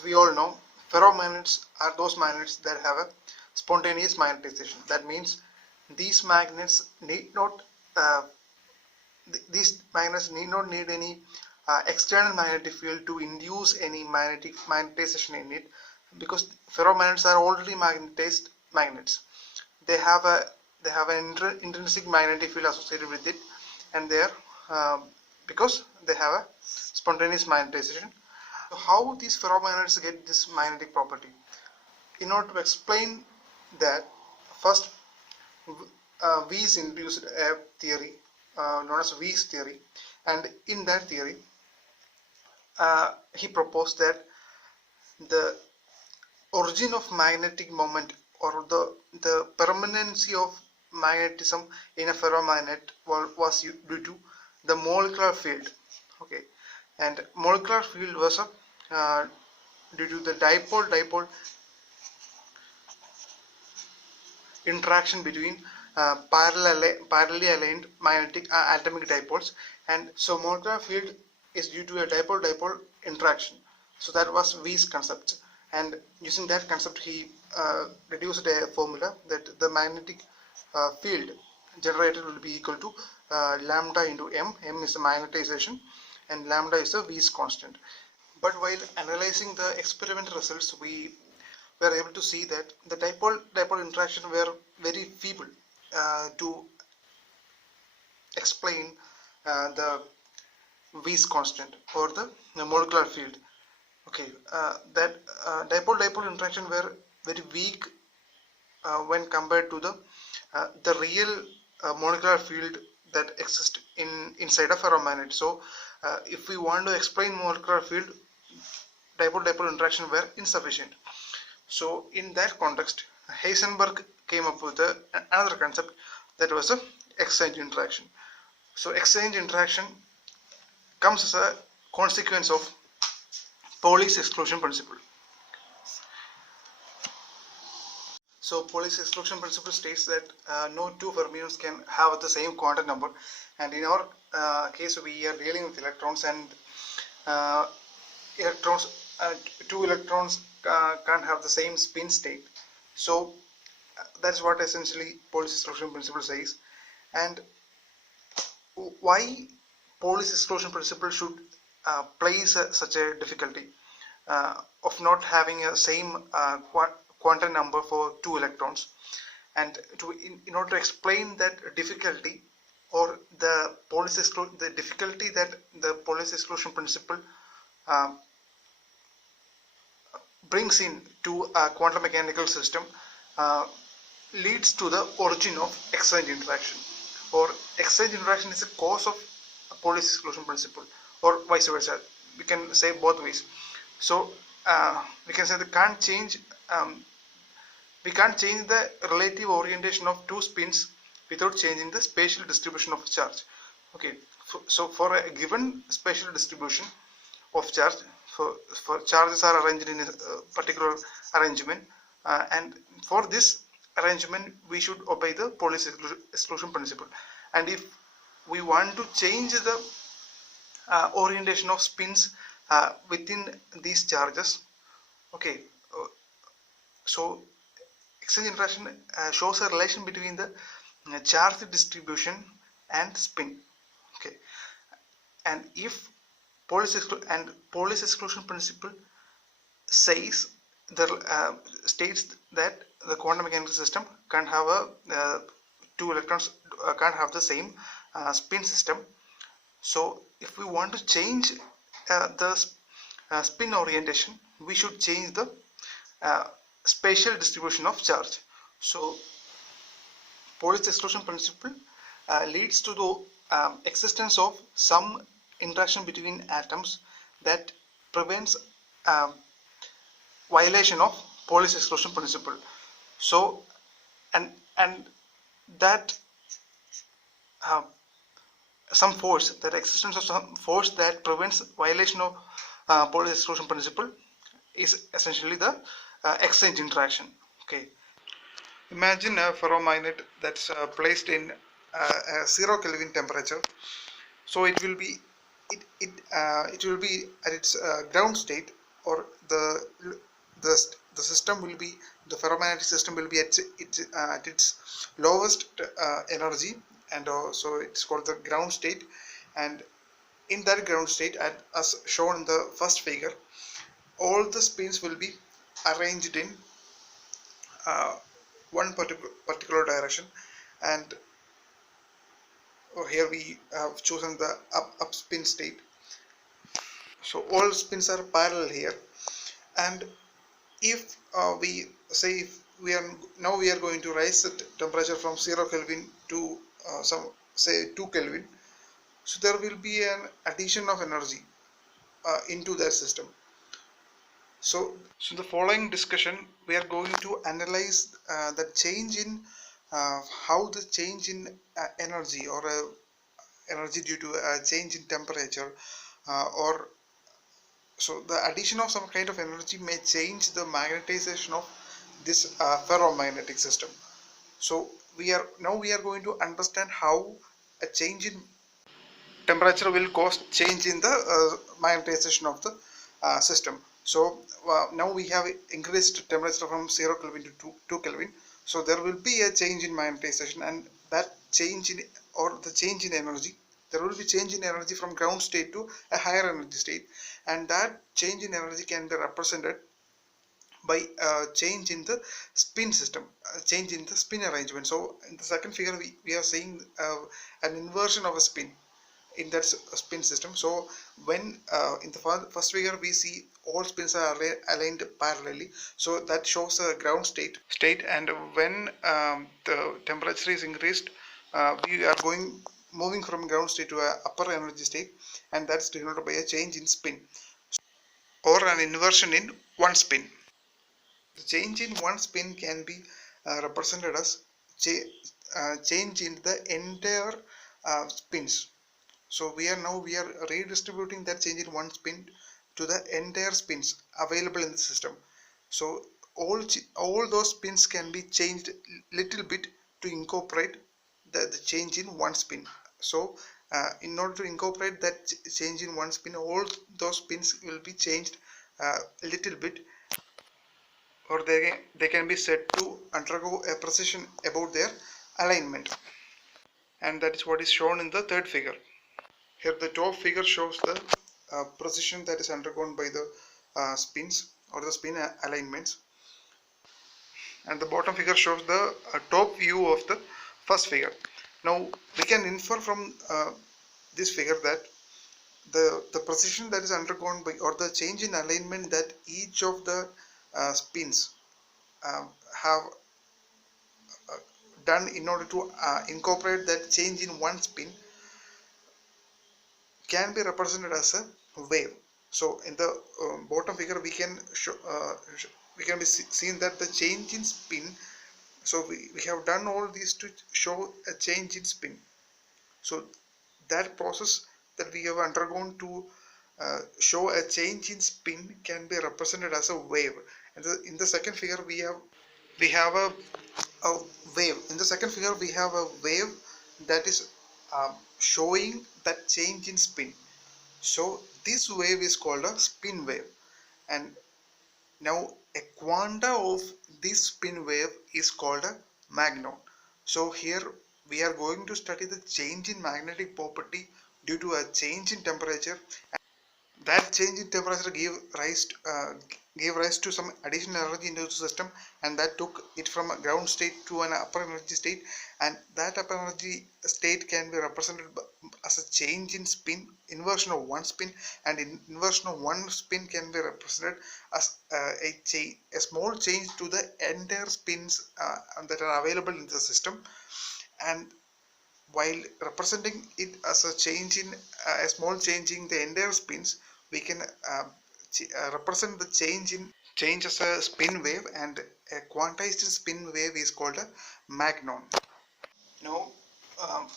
as we all know, ferromagnets are those magnets that have a spontaneous magnetization. That means these magnets need not need any external magnetic field to induce any magnetization in it, because ferromagnets are already magnetized magnets. They have an intrinsic magnetic field associated with it, and they are because they have a spontaneous magnetization. So how these ferromagnets get this magnetic property? In order to explain that, first Weiss introduced a theory known as Weiss theory, and in that theory he proposed that the origin of magnetic moment, or the permanency of magnetism in a ferromagnet was due to the molecular field. Okay, and molecular field was due to the dipole interaction between parallelly aligned magnetic atomic dipoles, and so molecular field is due to a dipole interaction. So that was Weiss concept, and using that concept he reduced a formula that the magnetic field generated will be equal to lambda into m. M is the magnetization and lambda is the Weiss constant. But while analyzing the experimental results, we were able to see that the dipole interaction were very feeble to explain the Weiss constant or the molecular field. Okay, that dipole interaction were very weak when compared to the real molecular field that exists inside a ferromagnet. So if we want to explain molecular field, dipole interaction were insufficient. So in that context, Heisenberg came up with another concept, that was a exchange interaction. So exchange interaction comes as a consequence of Pauli's exclusion principle. So Pauli's exclusion principle states that no two fermions can have the same quantum number, and in our case we are dealing with electrons, and two electrons can't have the same spin state. So that's what essentially Pauli's exclusion principle says. And why Pauli's exclusion principle should place such a difficulty of not having a same quantum number for two electrons, and in order to explain that difficulty, or the difficulty that the Pauli's exclusion principle brings in to a quantum mechanical system, leads to the origin of exchange interaction, or exchange interaction is a cause of Pauli's exclusion principle, or vice versa. We can say both ways. So we can say we can't change the relative orientation of two spins without changing the spatial distribution of charge. Okay, so for a given spatial distribution of charge, for charges are arranged in a particular arrangement, and for this arrangement we should obey the Pauli's exclusion principle. And if we want to change the orientation of spins within these charges, okay, so exchange interaction shows a relation between the charge distribution and spin. Okay, and if Pauli's exclusion principle says states that the quantum mechanical system can't have two electrons can't have the same spin system. So if we want to change the spin orientation, we should change the spatial distribution of charge. So Pauli's exclusion principle leads to the existence of some interaction between atoms that prevents violation of Pauli's exclusion principle. So and that some force, that existence of some force that prevents violation of Pauli's exclusion principle is essentially the exchange interaction. Okay, imagine a ferromagnet that's placed in a 0 Kelvin temperature. So it will be at its ground state or the system will be, the ferromagnetic system will be at its lowest energy, and so it's called the ground state. And in that ground state, as shown in the first figure, all the spins will be arranged in uh, one particular direction. And here we have chosen the up spin state. So all spins are parallel here. And if we say, if we are going to raise the temperature from 0 Kelvin to some say 2 Kelvin, so there will be an addition of energy into that system. So in the following discussion, we are going to analyze the change in how the change in energy, or energy due to a change in temperature, or so the addition of some kind of energy may change the magnetization of this ferromagnetic system. So we are going to understand how a change in temperature will cause change in the magnetization of the system. So now we have increased temperature from 0 Kelvin to 2 Kelvin. So there will be a change in magnetization, and that change in, or the change in energy, there will be change in energy from ground state to a higher energy state, and that change in energy can be represented by change in the spin system, change in the spin arrangement. So in the second figure, we are seeing an inversion of a spin in that spin system. So when in the first figure we see all spins are aligned parallelly, so that shows a ground state, and when the temperature is increased, we are moving from ground state to a upper energy state, and that's denoted by a change in spin, or an inversion in one spin. The change in one spin can be represented as change in the entire spins. So we are redistributing that change in one spin to the entire spins available in the system. So all those spins can be changed little bit to incorporate the change in one spin. So in order to incorporate that change in one spin, all those spins will be changed a little bit, or they can be said to undergo a precision about their alignment. And that is what is shown in the third figure. Here the top figure shows the precision that is undergone by the spins, or the spin alignments, and the bottom figure shows the top view of the first figure. Now we can infer from this figure that the precision that is undergone by, or the change in alignment that each of the spins have done in order to incorporate that change in one spin, can be represented as a wave. So in the bottom figure we can be seen that the change in spin, so we have done all these to show a change in spin. So that process that we have undergone to show a change in spin can be represented as a wave. And in the second figure we have a wave. In the second figure we have a wave that is showing that change in spin. So this wave is called a spin wave, and now a quanta of this spin wave is called a magnon. So here we are going to study the change in magnetic property due to a change in temperature. That change in temperature gave rise to some additional energy into the system, and that took it from a ground state to an upper energy state, and that upper energy state can be represented as a change in spin, inversion of one spin, and inversion of one spin can be represented as a small change to the entire spins that are available in the system. And while representing it as a change in a small change in the entire spins, we can represent the change as a spin wave, and a quantized spin wave is called a magnon. Now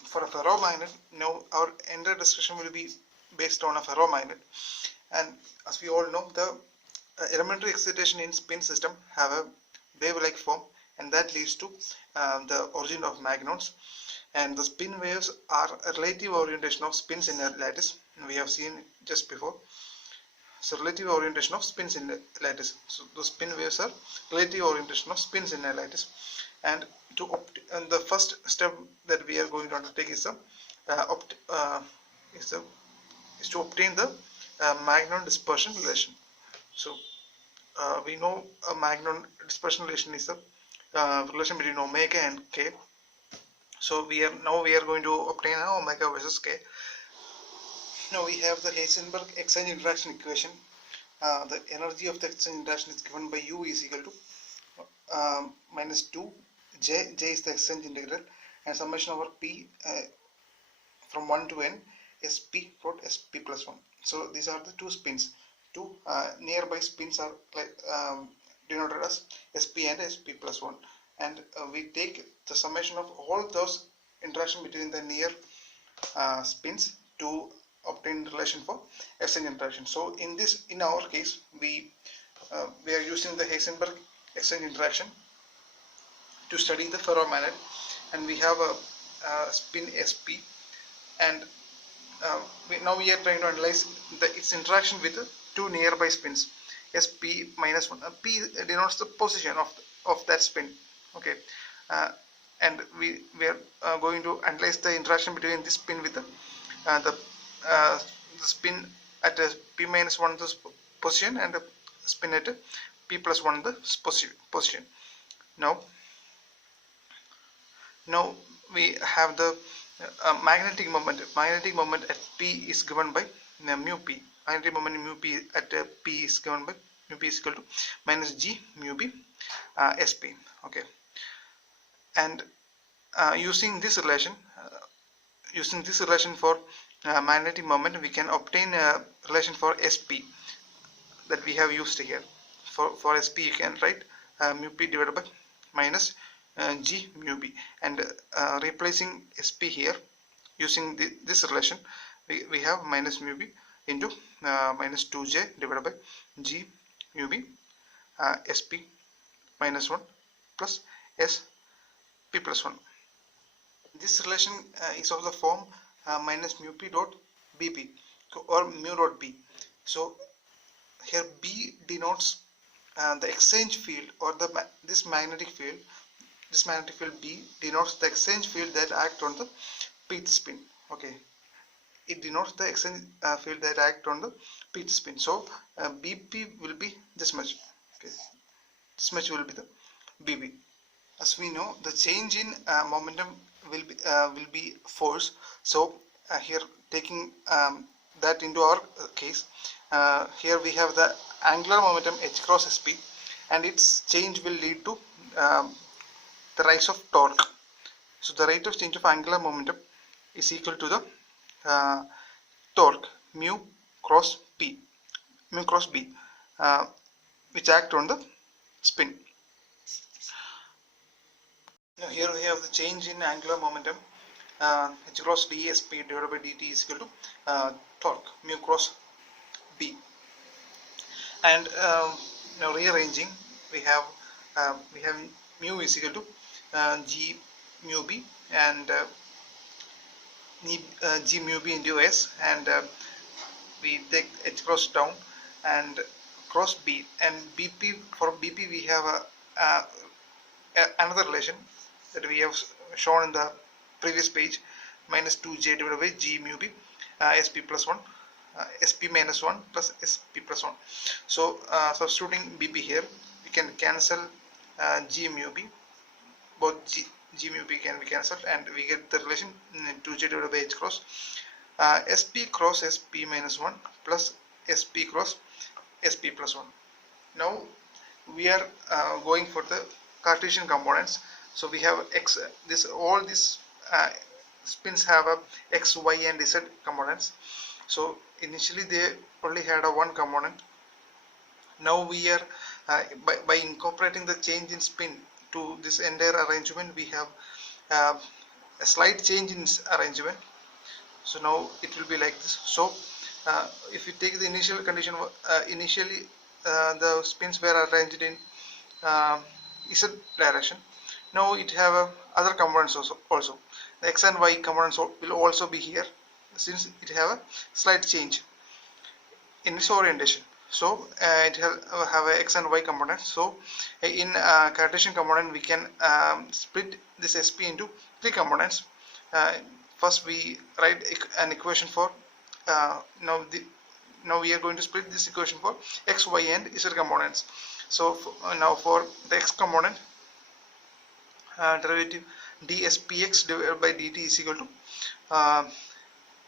for a ferromagnet, now our entire discussion will be based on a ferromagnet, and as we all know, the elementary excitation in spin system have a wave-like form, and that leads to the origin of magnons. And the spin waves are a relative orientation of spins in a lattice, we have seen just before. So relative orientation of spins in the lattice. So the spin waves are relative orientation of spins in a lattice. And the first step that we are going to undertake is to obtain the Magnon dispersion relation. So we know a Magnon dispersion relation is the relation between omega and k. So we are going to obtain omega versus k. Now we have the Heisenberg exchange interaction equation. The energy of the exchange interaction is given by U is equal to minus 2 j. J is the exchange integral, and summation over p from 1 to n sp dot sp plus 1. So these are the two spins. Two nearby spins are denoted as sp and sp plus 1, and we take the summation of all those interaction between the near spins to obtain relation for exchange interaction. So in our case, we are using the Heisenberg exchange interaction to study the ferromagnet, and we have a spin sp, and now we are trying to analyze its interaction with the two nearby spins sp minus 1. P denotes the position of that spin. Okay, and we are going to analyze the interaction between this spin with the spin at p minus 1 the position, and the spin at p plus 1 the position. Now we have the magnetic moment. Magnetic moment at p is given by mu p. Magnetic moment mu p at p is given by mu p is equal to minus g mu b sp. Okay, and using this relation for magnetic moment, we can obtain a relation for sp that we have used here. For sp, you can write mu p divided by minus g mu b, and replacing sp here using this relation, we have minus mu b into minus 2j divided by g mu b sp minus 1 plus sp plus 1. This relation is of the form minus mu p dot bp or mu dot b. So here b denotes the exchange field, or this magnetic field. This magnetic field B denotes the exchange field that act on the pth spin. Okay, it denotes the exchange field that act on the pth spin. So BP will be this much. Okay, this much will be the BB. As we know, the change in momentum will be force. So here, taking that into our case, here we have the angular momentum h cross sp, and its change will lead to the rise of torque. So the rate of change of angular momentum is equal to the torque mu cross b, which act on the spin. Now here we have the change in angular momentum, h cross dsp divided by dt is equal to torque mu cross b. And now rearranging, we have mu is equal to g mu b, and g mu b into s, and we take h cross down and cross b, and bp, for bp we have another relation that we have shown in the previous page, minus 2j divided by g mu b sp plus 1 sp minus 1 plus sp plus 1. So substituting bp here, we can cancel g mu b. Both g mu b can be cancelled, and we get the relation 2j divided by h cross sp cross sp minus 1 plus sp cross sp plus 1. Now we are going for the Cartesian components. So we have all these spins have a x, y, and z components. So initially they only had a one component. Now we are by incorporating the change in spin to this entire arrangement, we have a slight change in arrangement. So now it will be like this. So if you take the initial condition, initially the spins were arranged in z direction. Now it have other components also. The x and y components will also be here, since it have a slight change in its orientation. So it have a x and y component. So in Cartesian component we can split this SP into three components. First we write an equation for now we are going to split this equation for x, y and z components. So now for the x component, derivative dspx divided by dt is equal to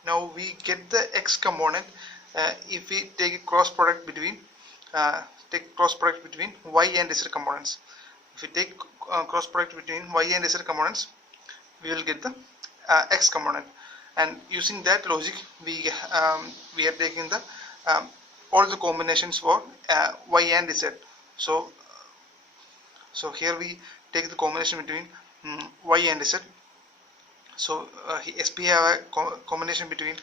now we get the x component if we take a cross product between y and z components. If we take cross product between y and z components, we will get the x component, and using that logic we are taking the all the combinations for y and z. So here we take the combination between y and z. So SP have a combination between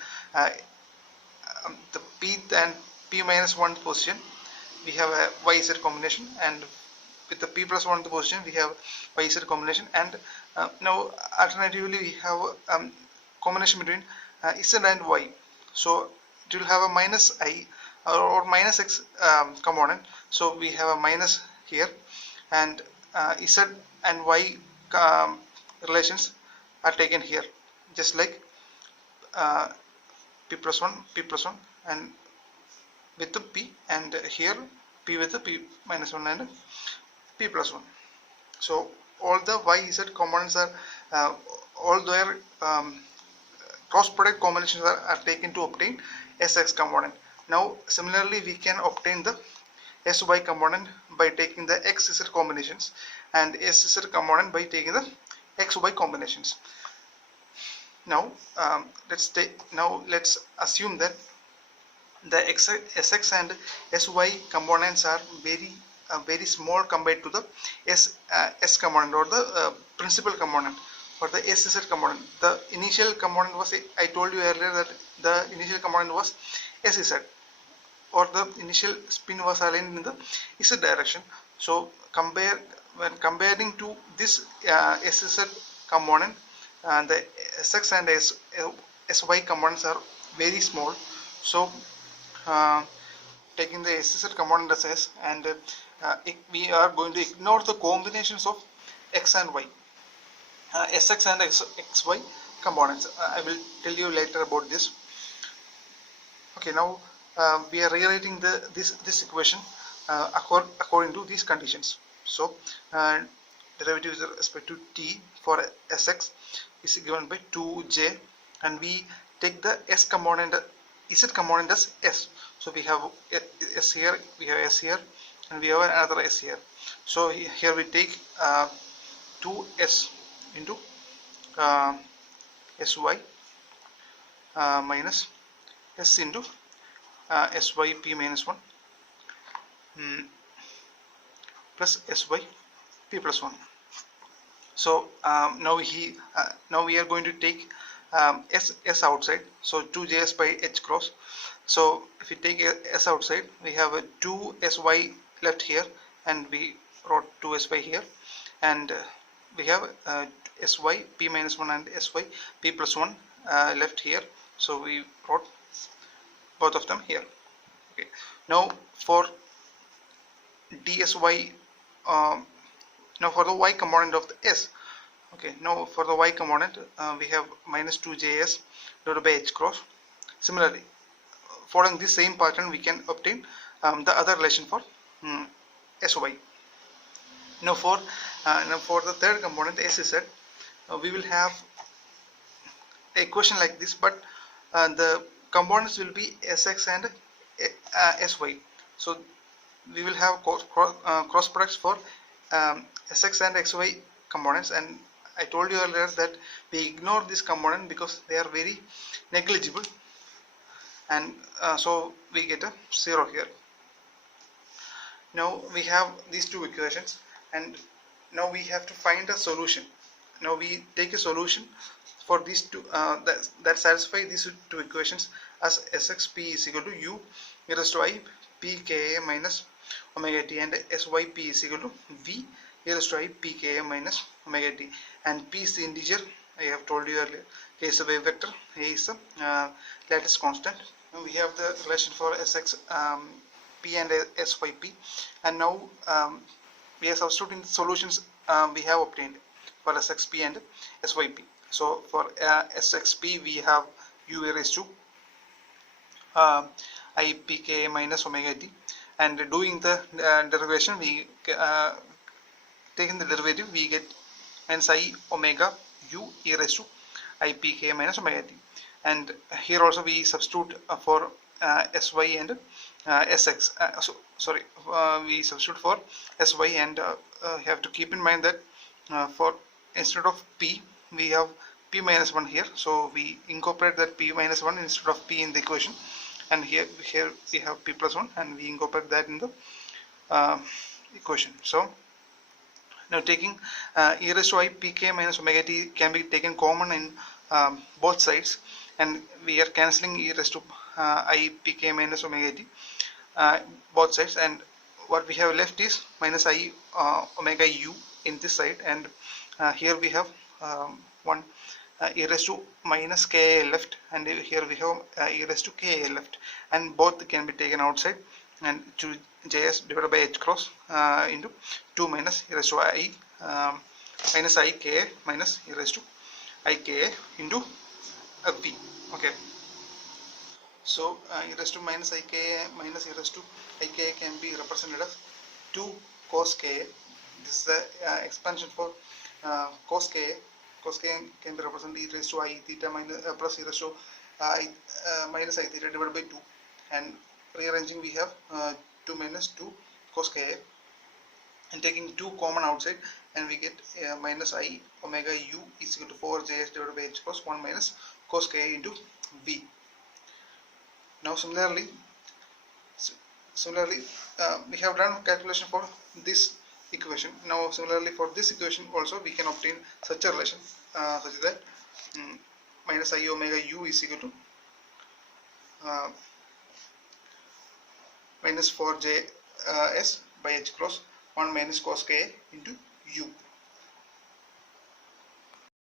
the p and p minus 1 position we have a yz combination, and with the p plus 1 position we have yz combination, and now alternatively we have combination between z and y. So it will have a minus I or minus x component. So we have a minus here, and z and y relations are taken here, just like p plus 1 and with the p, and here p with the p minus 1 and p plus 1. So all the yz components are all their cross product combinations are taken to obtain sx component. Now similarly we can obtain the sy component by taking the xz combinations, and sz component by taking the xy combinations. Now let's assume that the sx and sy components are very small compared to the s component or the principal component or the sz component. The initial component was, I told you earlier that the initial component was sz, or the initial spin was aligned in the z direction. So when comparing to this sz component, the sx and sy components are very small. So taking the sz component as s, and we are going to ignore the combinations of x and y, sx and xy components. I will tell you later about this. Okay, now we are rewriting this equation according to these conditions. So derivative with respect to t for sx is given by 2j, and we take the s component, z component as s. So we have s here, we have s here, and we have another s here. So here we take 2s into sy minus s into sy p minus 1 plus sy p plus 1. So now we are going to take s outside, so 2js by h cross. So if we take s outside, we have a 2sy left here, and we wrote 2sy here, and we have sy p minus 1 and sy p plus 1 left here, so we wrote both of them here. Okay, now for dsy, now for the y component of the s. Okay, now for the y component we have minus 2js divided by h cross. Similarly, following this same pattern, we can obtain the other relation for sy. Now for the third component sz, we will have an equation like this, but the components will be sx and sy. So we will have cross products for sx and xy components, and I told you earlier that we ignore this component because they are very negligible, and so we get a 0 here. Now we have these two equations, and now we have to find a solution. Now we take a solution for these two that satisfy these two equations as sxp is equal to u e raised to I p ka minus omega t, and syp is equal to v e raised to I p ka minus omega t, and p is the integer I have told you earlier, k is a wave vector, a is a lattice constant. Now we have the relation for sx P and SYP, and now we are substituting the solutions we have obtained for SXP and SYP. So for SXP we have U a raised to IPK minus omega t, and doing the derivation, we taking the derivative, we get minus I omega u e raised to IPK minus omega t. And here also we substitute for SY and SX. We substitute for SY, and have to keep in mind that for instead of P we have P minus 1 here, so we incorporate that P minus 1 instead of P in the equation, and here we have P plus 1, and we incorporate that in the equation. So now taking e raised to I pk minus omega t can be taken common in both sides, and we are cancelling e raised to I pk minus omega t both sides, and what we have left is minus I omega u in this side, and here we have one e raised to minus ka left, and here we have e raised to ka left, and both can be taken outside, and to js divided by h cross into 2 minus e raised to I minus I ka minus e raised to I ka into v. Okay, so e raised to minus I ka minus e raised to I ka can be represented as 2 cos ka. This is the expansion for cos ka. Cos k can be represented e raised to I theta minus plus e raised to I minus I theta divided by 2, and rearranging we have 2 minus 2 cos ka, and taking 2 common outside, and we get minus I omega u is equal to 4 js divided by h plus 1 minus cos ka into v. Now similarly we have done calculation for this equation. Now similarly for this equation also we can obtain such a relation such that minus I omega u is equal to minus 4 j s by h cross 1 minus cos ka into u.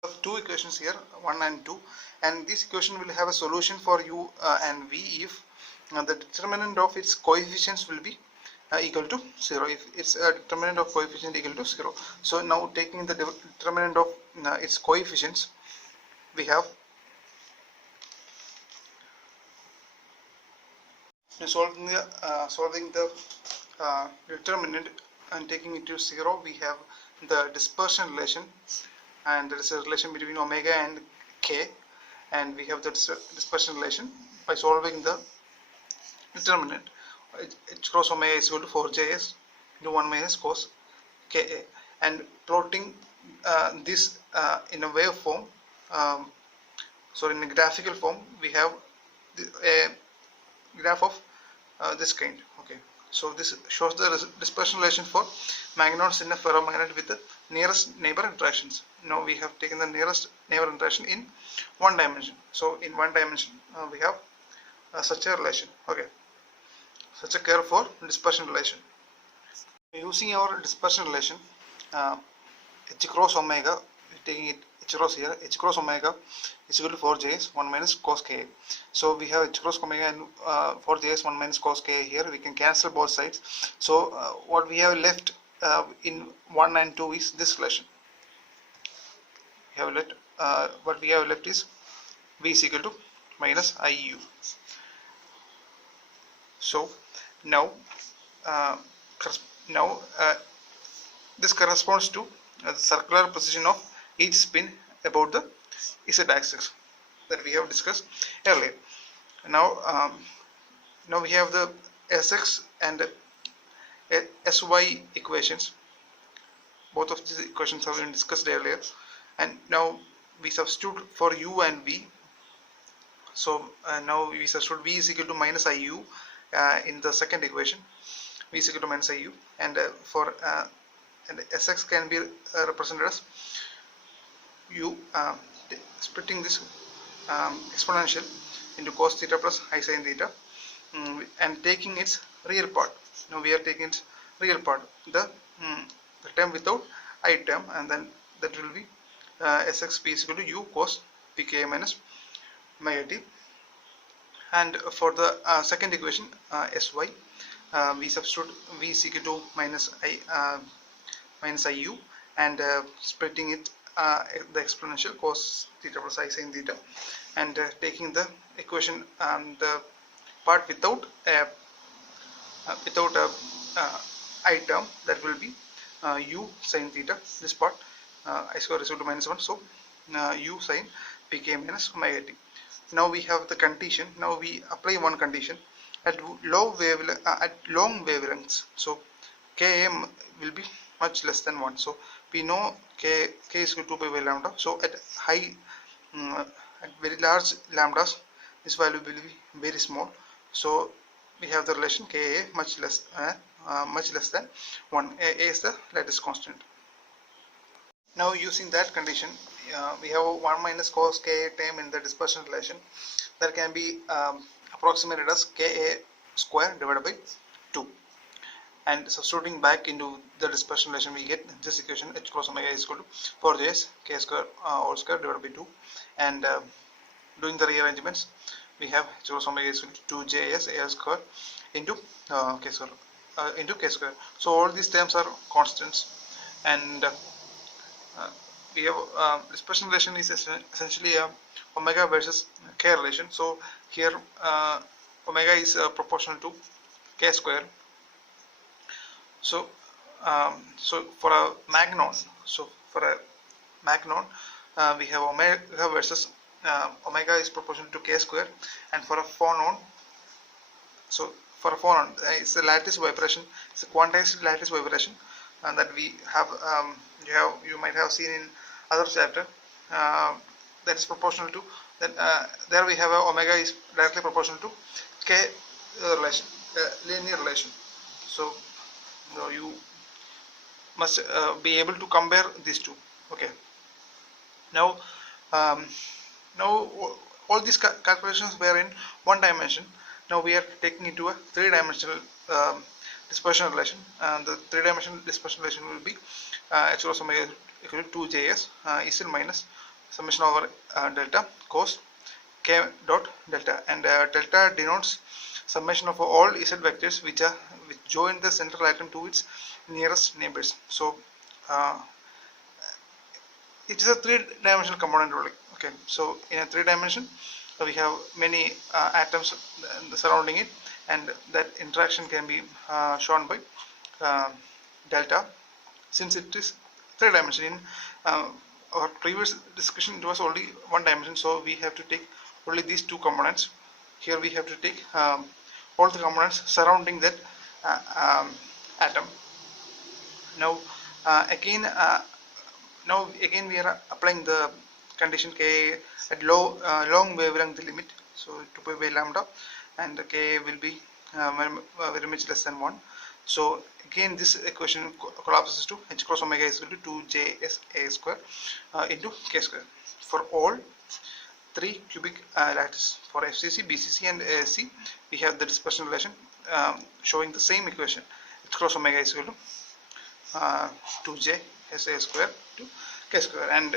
We have two equations here, 1 and 2, and this equation will have a solution for u and v if the determinant of its coefficients will be equal to 0, if its determinant of coefficient equal to 0. So now taking the determinant of its coefficients, we have solving the determinant and taking it to 0, we have the dispersion relation, and there is a relation between omega and k, and we have the dispersion relation by solving the determinant. H cross omega is equal to 4js into 1 minus cos ka, and plotting this in a wave form, in a graphical form, we have a graph of this kind. Okay, so this shows the dispersion relation for magnons in a ferromagnet with the nearest neighbor interactions. Now we have taken the nearest neighbor interaction in one dimension. So in one dimension we have such a relation. Okay, such a curve for dispersion relation. Using our dispersion relation, h cross omega, taking it h cross here, h cross omega is equal to 4js 1 minus cos ka. So we have h cross omega and 4js 1 minus cos ka here. We can cancel both sides. So what we have left in 1 and 2 is this relation. What we have left is v is equal to minus iu. So now this corresponds to the circular position of each spin about the z axis that we have discussed earlier. Now we have the Sx and Sy equations. Both of these equations have been discussed earlier, and now we substitute for u and v. So now we substitute v is equal to minus iu in the second equation. V is equal to minus iu, and for and Sx can be represented as u, splitting this exponential into cos theta plus I sin theta, and taking its real part. Now we are taking its real part, the term without I term, and then that will be Sxp is equal to u cos pk minus omega t. And for the second equation, Sy, we substitute v is equal to minus iu, and splitting it the exponential cos theta plus I sin theta, and taking the equation, the part without a I term, that will be u sin theta. This part I square is equal to minus 1, so u sin pk minus omega t. Now we have the condition. Now we apply one condition at long wavelengths. So Ka will be much less than 1. So we know K is equal to 2 pi by lambda. So at high, at very large lambdas, this value will be very small. So we have the relation Ka much less than 1. A is the lattice constant. Now using that condition, we have 1 minus cos Ka term in the dispersion relation that can be approximated as Ka square divided by 2. And substituting back into the dispersion relation, we get this equation: h cross omega is equal to 4js k square whole square divided by 2. And doing the rearrangements, we have h cross omega is equal to 2js a square into k square. So all these terms are constants, and we have dispersion relation is essentially a omega versus k relation. So here omega is proportional to k square. So for a magnon, we have omega versus omega is proportional to k square, and for a phonon, it's a lattice vibration. It's a quantized lattice vibration, and that we have you might have seen in other chapter. That is proportional to there we have a omega is directly proportional to k relation, linear relation. So you must be able to compare these two. Okay. Now all these calculations were in one dimension. Now we are taking into a three-dimensional dispersion relation, and the three-dimensional dispersion relation will be h cross omega equal to 2js ECL minus summation over delta cos k dot delta, and delta denotes summation of all z vectors which join the central atom to its nearest neighbors. So it is a three-dimensional component only. Okay, so in a three-dimension we have many atoms surrounding it, and that interaction can be shown by delta, since it is three-dimension. In our previous discussion it was only one dimension, so we have to take only these two components. Here we have to take all the components surrounding that atom. Now again we are applying the condition K at long wavelength limit, so 2 pi by lambda, and K will be very much less than 1. So again this equation collapses to h cross omega is equal to 2js a square into k square for all 3 cubic lattice. For FCC, BCC and ASC, we have the dispersion relation showing the same equation: h cross omega is equal to 2j s a square to k square, and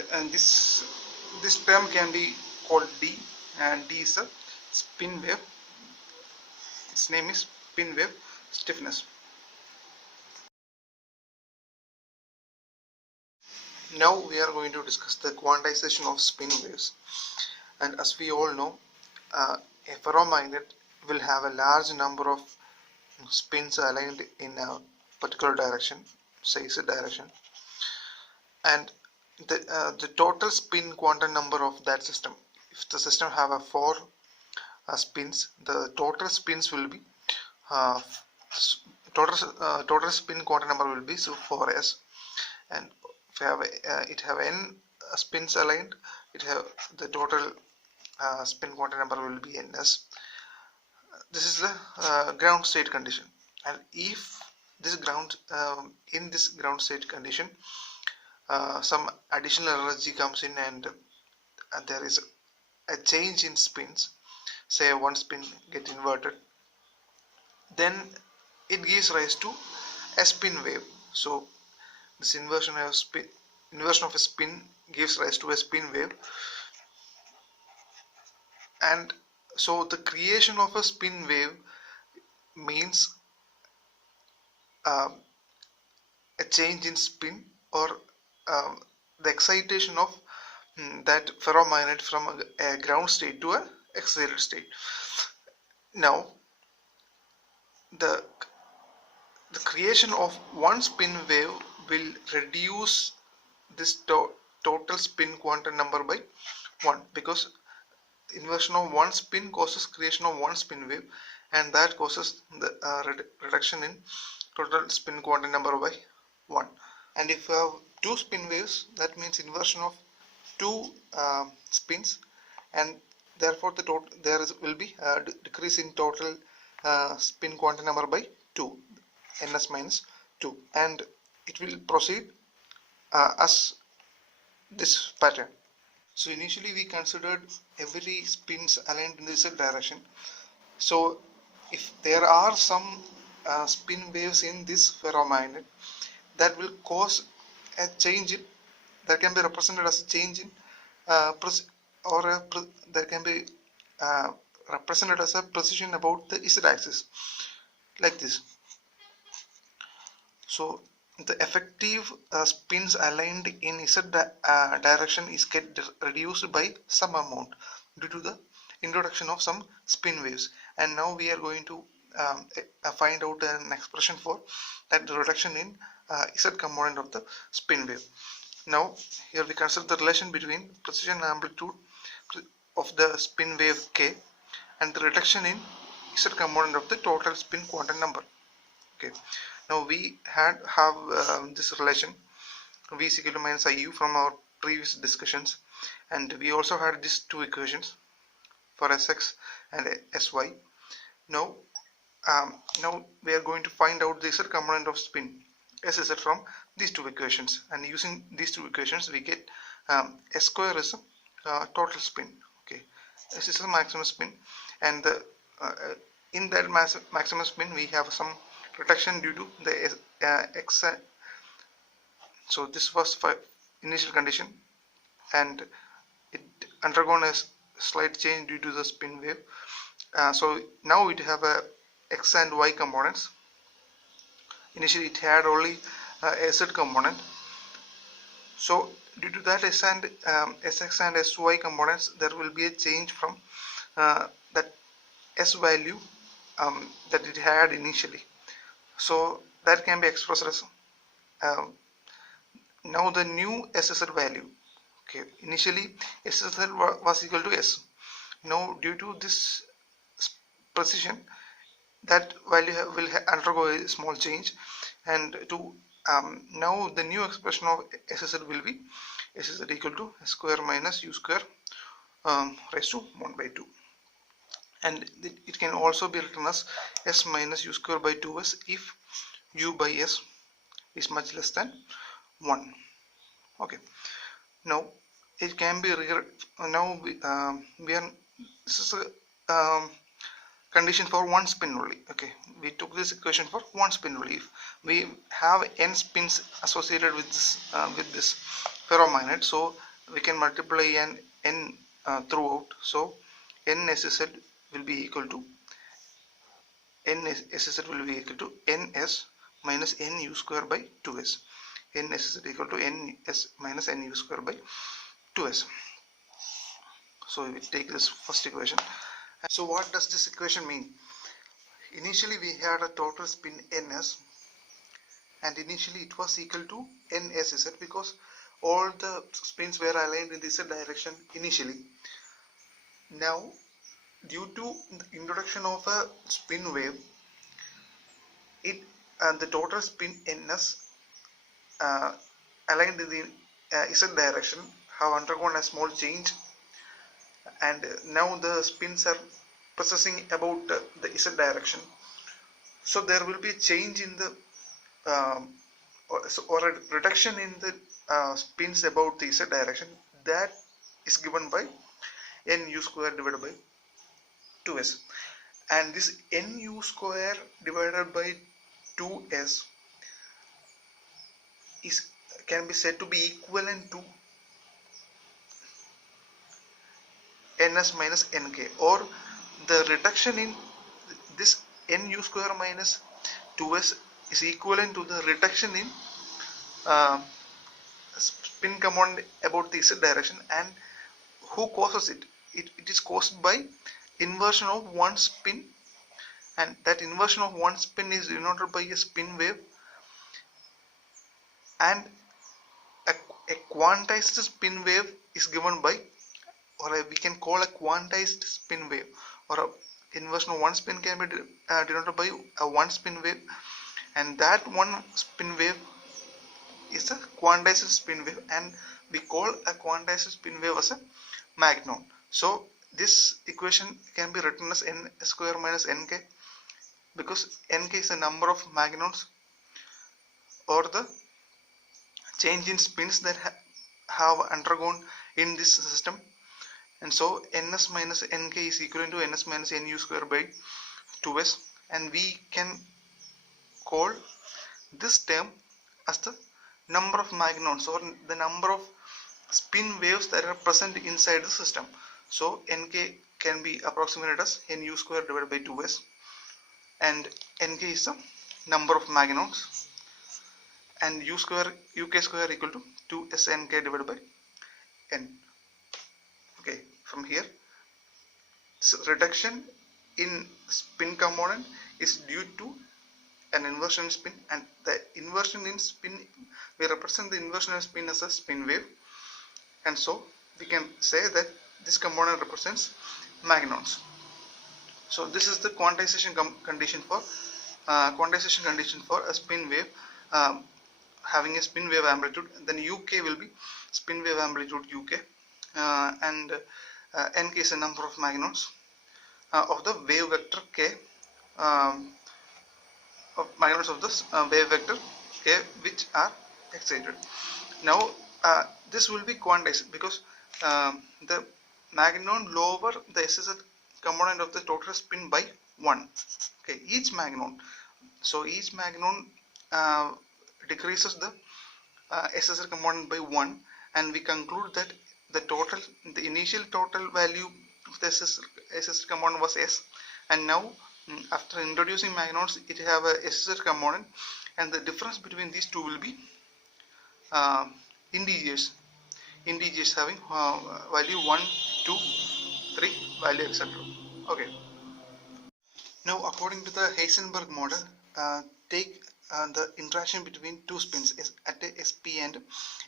this term can be called D, and D is a spin wave. Its name is spin wave stiffness. Now we are going to discuss the quantization of spin waves. And as we all know, a ferromagnet will have a large number of spins aligned in a particular direction, say Z direction, and the total spin quantum number of that system, if the system have a 4 spins, the total spins will be total spin quantum number will be 4s, and if it have n spins aligned, it have the total spin quantum number will be ns. This is the ground state condition, and if this in this ground state condition some additional energy comes in, and there is a change in spins, say one spin get inverted, then it gives rise to a spin wave. So this inversion of a spin gives rise to a spin wave, and so the creation of a spin wave means um, a change in spin or the excitation of that ferromagnet from a ground state to a excited state. Now the creation of one spin wave will reduce this total spin quantum number by 1, because inversion of one spin causes creation of one spin wave, and that causes the reduction in total spin quantum number by 1. And if you have two spin waves, that means inversion of two spins, and therefore will be a decrease in total spin quantum number by 2, ns minus 2, and it will proceed as this pattern. So initially we considered every spins aligned in the z direction. So if there are some spin waves in this ferromagnet, that will cause a change in, that can be represented as a change in that can be represented as a precision about the z axis, like this. So the effective spins aligned in z direction is get reduced by some amount due to the introduction of some spin waves, and now we are going to find out an expression for that reduction in z component of the spin wave. Now here we consider the relation between precision and amplitude of the spin wave k and the reduction in z component of the total spin quantum number. Okay, now we have this relation v is equal to minus iu from our previous discussions, and we also had these two equations for sx and sy. Now we are going to find out the z component of spin sz from these two equations, and using these two equations we get s square is total spin. Okay, s is the maximum spin, and in that maximum spin we have some reduction due to the x. So this was initial condition, and it undergone a slight change due to the spin wave. So now it have a x and y components. Initially it had only a z component. So due to that sx and sy components, there will be a change from that s value that it had initially. So that can be expressed as now the new sz value. Okay, initially sz was equal to s. Now due to this precision, that value will undergo a small change, and to now the new expression of sz will be sz equal to s square minus u square raised to 1 by 2, and it can also be written as s minus u square by 2s if u by s is much less than 1. Okay, now it can be now we are this is a condition for one spin only. Okay, we took this equation for one spin only. If we have n spins associated with this ferromagnet, so we can multiply n throughout. So n sz will be equal to ns minus n u square by 2s. n sz equal to ns minus n u square by 2s. So we take this first equation. So what does this equation mean? Initially we had a total spin ns, and initially it was equal to nsz because all the spins were aligned in the z direction initially. Now due to the introduction of a spin wave, the total spin ns aligned in the z direction have undergone a small change, and now the spins are processing about the z direction. So there will be a change in the or a reduction in the spins about the z direction, that is given by nu square divided by 2s, and this nu square divided by 2s can be said to be equivalent to ns minus nk, or the reduction in this nu square minus 2s is equivalent to the reduction in uh, spin component about the z direction. And who causes it? It is caused by inversion of one spin, and that inversion of one spin is denoted by a spin wave, and a quantized spin wave is given by, or we can call a quantized spin wave, or a inversion of one spin can be denoted by a one spin wave, and that one spin wave is a quantized spin wave, and we call a quantized spin wave as a magnon. So this equation can be written as n square minus nk, because nk is the number of magnons, or the change in spins that have undergone in this system. And so ns minus nk is equivalent to ns minus nu square by 2s, and we can call this term as the number of magnons, or the number of spin waves that are present inside the system. So nk can be approximated as nu square divided by 2s, and nk is the number of magnons, and uk square equal to 2snk divided by n. Okay, from here, so reduction in spin component is due to an inversion in spin, and the inversion in spin, we represent the inversion in spin as a spin wave, and so we can say that this component represents magnons. So this is the quantization condition for a spin wave having a spin wave amplitude. Then uk will be spin wave amplitude uk, and nk is a number of magnons of the wave vector k, of magnons of this wave vector k which are excited. Now this will be quantized because the magnon lower the SZ component of the total spin by 1. Okay, each magnon. So each magnon decreases the SZ component by 1, and we conclude that the initial total value of the SZ component was S, and now after introducing magnons it have a SZ component, and the difference between these two will be integers having value 1, 2, 3, value etc. Okay. Now according to the Heisenberg model, take the interaction between two spins at a SP and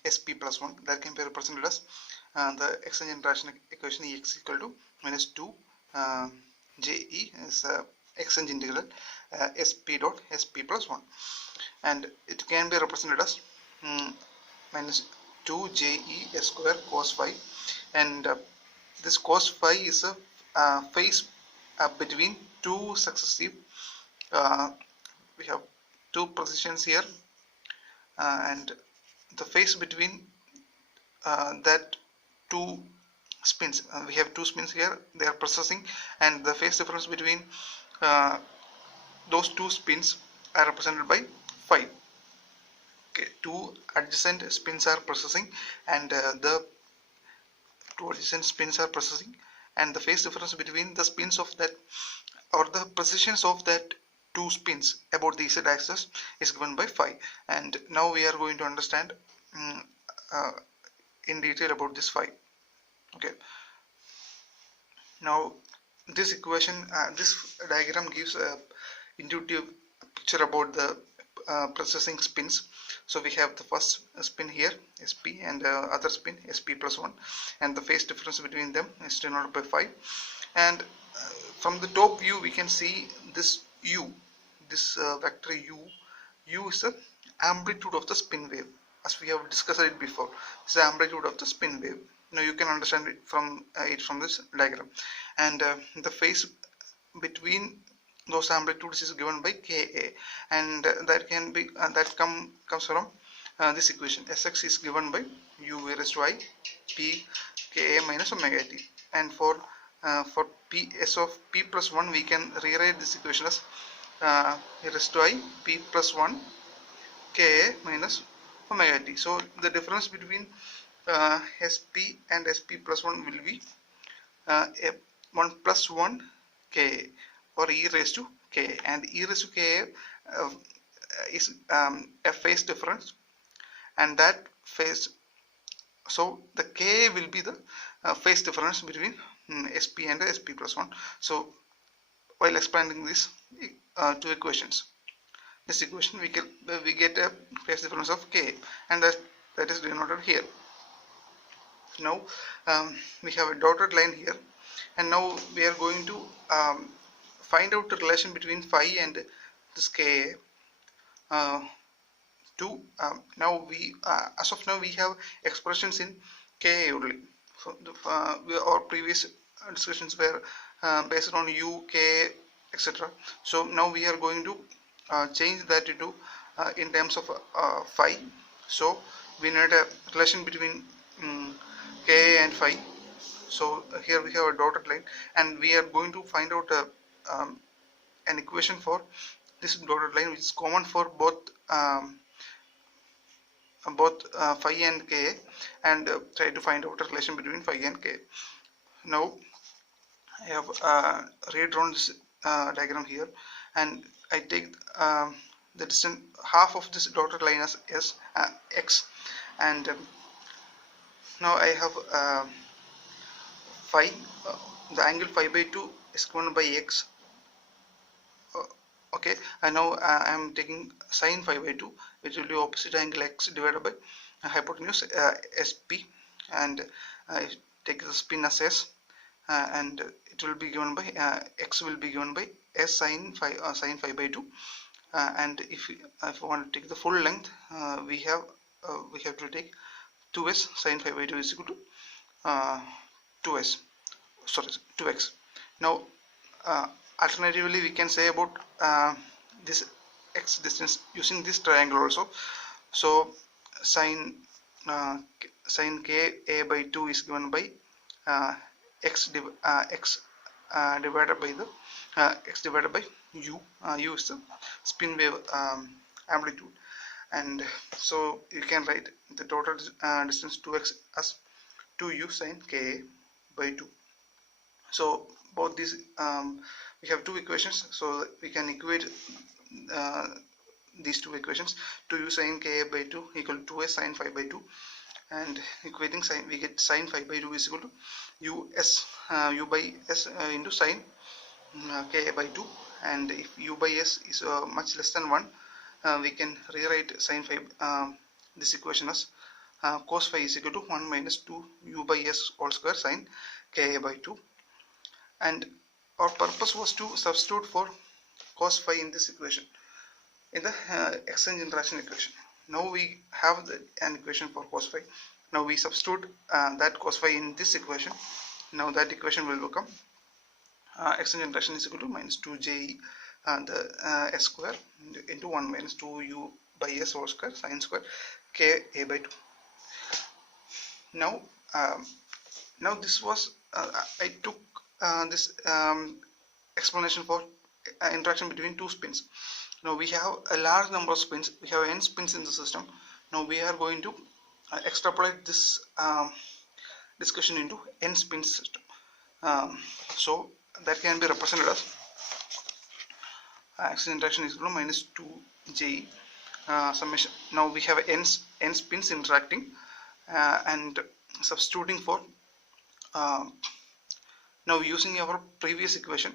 SP plus 1, that can be represented as the exchange interaction equation Ex equal to minus 2 JE is exchange integral SP dot SP plus 1, and it can be represented as minus 2 JE S square cos phi, and this cos phi is a phase between two successive, we have two positions here, and the phase between that two spins, we have two spins here, they are precessing, and the phase difference between those two spins are represented by phi. Okay, two adjacent spins are precessing, and the two adjacent spins are precessing, and the phase difference between the spins of that, or the positions of that two spins about the z axis is given by phi. And now we are going to understand in detail about this phi. Okay, now this equation, this diagram gives a intuitive picture about the processing spins. So we have the first spin here SP, and other spin SP plus 1, and the phase difference between them is denoted by phi. And from the top view we can see this u, this vector u is the amplitude of the spin wave, as we have discussed it before. It's the amplitude of the spin wave. Now you can understand it from this diagram, and the phase between those amplitudes is given by Ka, and that can be comes from this equation. Sx is given by u raised to I p Ka minus omega t, and for p s of p plus 1 we can rewrite this equation as raised to I p plus 1 Ka minus omega t. So the difference between Sp and Sp plus 1 will be 1 plus 1 Ka, or e raised to Ka, and e raised to Ka is a phase difference, and that phase, so the Ka will be the phase difference between Sp and Sp plus 1. So while expanding these two equations, this equation we get a phase difference of Ka, and that is denoted here. Now we have a dotted line here, and now we are going to find out the relation between phi and this Ka. Now we as of now we have expressions in Ka only. So our previous discussions were based on U, K, etc. So now we are going to change that into in terms of phi. So we need a relation between Ka and phi. So here we have a dotted line, and we are going to find out an equation for this dotted line, which is common for both phi and Ka, and try to find out a relation between phi and Ka. Now I have redrawn this diagram here, and I take the distance half of this dotted line as x, and now I have phi, the angle phi by 2 is given by x. Okay, and now I am taking sine phi by 2, which will be opposite angle x divided by hypotenuse Sp, and I take the spin as s, and it will be given by x will be given by s sine phi by 2, and if I want to take the full length, we have to take 2s sine phi by 2 is equal to 2x. Now alternatively we can say about this x distance using this triangle also. So sine Ka by 2 is given by x divided by the x divided by u. U is the spin wave amplitude, and so you can write the total distance 2x as 2u sine Ka by 2. So both these we have two equations, so we can equate these two equations. 2u sine Ka by 2 equal to 2s sine phi by 2, and equating sine, we get sine phi by 2 is equal to u by s into sine Ka by 2, and if u by s is much less than 1, we can rewrite sine phi this equation as cos phi is equal to 1 minus 2 u by s all square sine Ka by 2, and our purpose was to substitute for cos phi in this equation in the exchange interaction equation. Now we have an equation for cos phi. Now we substitute that cos phi in this equation. Now that equation will become exchange interaction is equal to minus 2j the s square into 1 minus 2u by s whole square sine square Ka by 2. Now this was I took this explanation for interaction between two spins. Now we have a large number of spins. We have n spins in the system. Now we are going to extrapolate this discussion into n spin system. So that can be represented as exchange interaction is equal to minus 2j summation. Now we have n spins interacting, and substituting for now using our previous equation.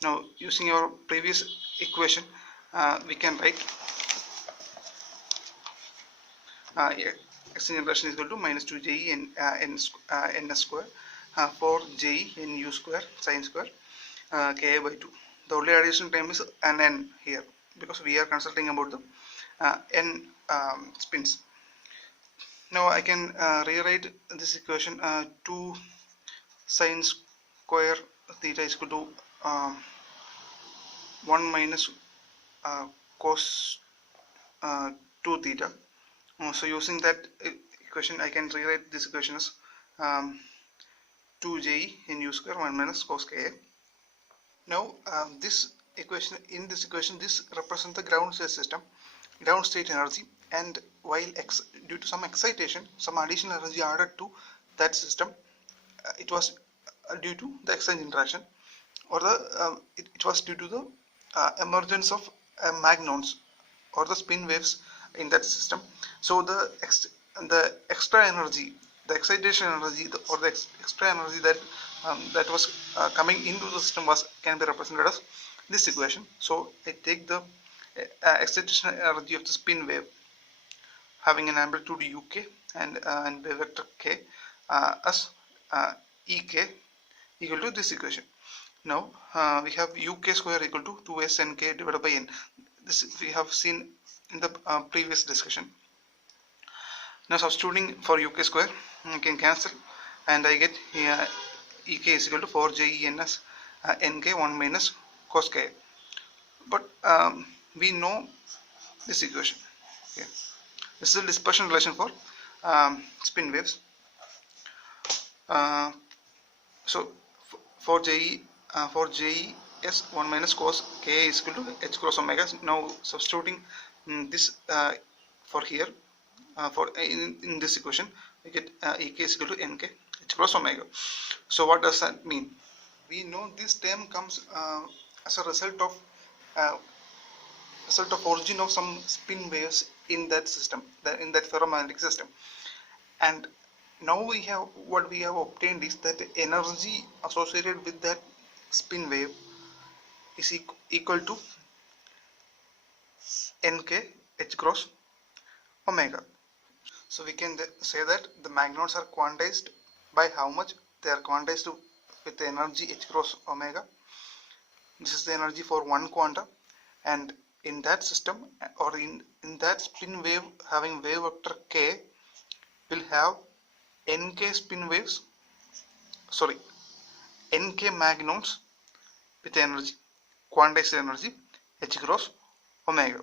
Now using our previous equation, we can write exchange interaction is equal to minus 2j in n square for j in u square sine square Ka by 2. The only additional term is an n here, because we are consulting about the n spins. Now I can rewrite this equation 2 sine square theta is equal to 1 minus cos 2 theta. So using that equation, I can rewrite this equation as 2j in u square 1 minus cos Ka. Now this equation, in this equation, this represents the ground state system, ground state energy, and while due to some excitation, some additional energy added to that system, it was due to the exchange interaction, or it was due to the emergence of magnons or the spin waves in that system. So the extra energy, the excitation energy, or the extra energy that was coming into the system can be represented as this equation. So I take the excitation energy of the spin wave having an amplitude uk and wave vector k as ek equal to this equation. Now we have uk square equal to 2s nk divided by n. This we have seen in the previous discussion. Now substituting for uk square, I can cancel, and I get here ek is equal to 4j nk 1 minus cos k. But we know this equation. Okay. This is a dispersion relation for spin waves. So for JES 1 minus cos k is equal to h cross omega. Now substituting this for here, for in this equation, we get ek is equal to nk h cross omega. So what does that mean? We know this term comes as a result of origin of some spin waves in that system, in that ferromagnetic system. And now we have what we have obtained is that the energy associated with that spin wave is equal to nk h cross omega. So we can say that the magnons are quantized by how much they are quantized with the energy h cross omega. This is the energy for one quanta, and in that system, or in that spin wave having wave vector k, will have nk spin waves, nk magnons with energy, quantized energy h cross omega.